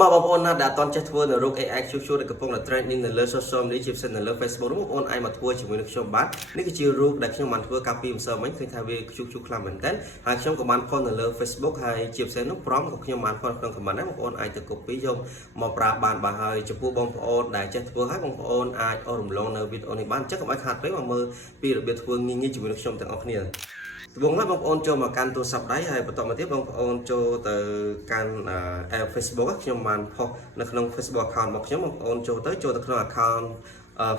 មកបងប្អូនណាដែលអត់តន់ចេះធ្វើនៅរូប AI ជួសដែលកំពុងតែ trending នៅលើ social media ជាពិសេសនៅលើ Facebook នោះបងប្អូនអាចមកធ្វើជាមួយនឹងខ្ញុំបាននេះគឺជារូបដែលខ្ញុំបានធ្វើកាលពីម្សិលមិញឃើញថាវាជួសខ្លាំងមែនតើហើយខ្ញុំក៏បានផុសនៅលើ Facebook ហើយជាពិសេសនោះប្រមក៏ខ្ញុំបានផុសក្នុង comment ដែរបងប្អូនអាចទៅ copy យកមកប្រើបានបាទហើយចំពោះបងប្អូនដែលចេះធ្វើហើយបងប្អូនអាចអរំលងនៅវីដេអូនេះបានអញ្ចឹងកុំឲ្យខាតពេកមកមើលពីរបៀបធ្វើងាយៗជាមួយនឹងខ្ញុំទាំងអស់គ្នាត្បូងណាបងប្អូនចូលមកកាន់ទូរស័ព្ទដៃហើយបន្តមកទៀតបងប្អូនចូលទៅកាន់ app Facebook ខ្ញុំបានផុសនៅក្នុង Facebook account របស់ខ្ញុំបងប្អូនចូលទៅក្នុង account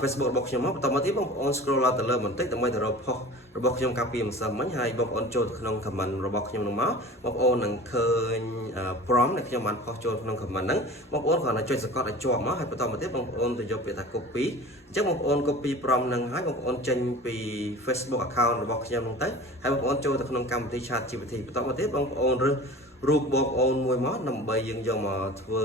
Facebook របស់ខ្ញុំមកបន្តមកទៀតបងប្អូន scroll ឡើងទៅលើបន្តិចដើម្បីទៅរកផុសរបស់ខ្ញុំកាលពីម្សិលមិញហើយបងប្អូនចូលទៅក្នុង comment របស់ខ្ញុំនោះមកបងប្អូននឹងឃើញ prompt ដែលខ្ញុំបានផុសចូលក្នុង comment ហ្នឹងបងប្អូនគ្រាន់តែចុចសង្កត់ឲ្យជាប់មកហើយបន្តមកទៀតបងប្អូនទៅយកពាក្យថា copy អញ្ចឹងបងប្អូន copy prompt ហ្នឹងហើយបងប្អូនចេញពី Facebook account របស់ខ្ញុំហ្នឹងទៅហើយបងប្អូនចូលទៅក្នុងកម្មវិធី Chat GPT បន្តមកទៀតបងប្អូនរើសរូបបងប្អូនមួយមកដើម្បីយើងយកមកធ្វើ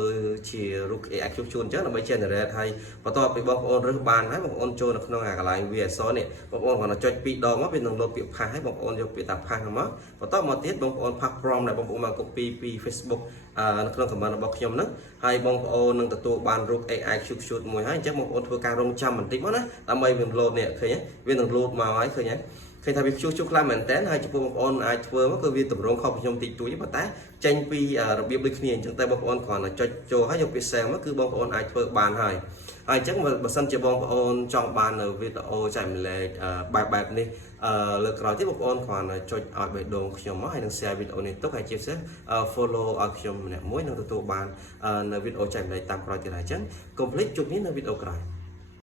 ជារូប AI ជួសអញ្ចឹងដើម្បី generate ហើយបន្ទាប់ពីបងប្អូនរើសបានហើយបងប្អូនចូលនៅក្នុងកន្លែងវាអក្សរនេះបងប្អូនគាត់ចុច2ដងមកវានឹងលោតពាក្យផាសហើយបងប្អូនយកពាក្យថាផាសមកបន្តមកទៀតបងប្អូនផាស prompt ដែលបងប្អូនមក copy ពី Facebook នៅក្នុង comment របស់ខ្ញុំហ្នឹងហើយបងប្អូននឹងទទួលបានរូប AI ជួសមួយហើយអញ្ចឹងបងប្អូនធ្វើការរងចាំបន្តិចមកណាដើម្បីវាលោតនេះឃើញវានឹងលោតមកហើយឃើញថាវាជួសខ្លាំងមែនតើហើយចំពោះបងប្អូនអាចធ្វើមកគឺវាតម្រងខុសពីខ្ញុំតិចតួចប៉ុន្តែចេញពីរបៀបដូចគ្នាអញ្ចឹងតែបងប្អូនគ្រាន់តែចុចចូលហើយយកពាក្យ save មកគឺបងប្អូនអាចធ្វើបានហើយអញ្ចឹងបើសិនជាបងប្អូនចង់បាននៅវីដេអូចែកម្លែកបែបនេះលើក្រោយទៀតបងប្អូនគ្រាន់តែចុចឲ្យបេះដូងខ្ញុំមកហើយនឹង share វីដេអូនេះទុកហើយជាពិសេស follow ឲ្យខ្ញុំម្នាក់មួយនឹងទទួលបាននៅវីដេអូចែកម្លែកតាមក្រោយទៀតហើយអញ្ចឹងកុំភ្លេចជួបគ្នានៅវីដេអូក្រោយ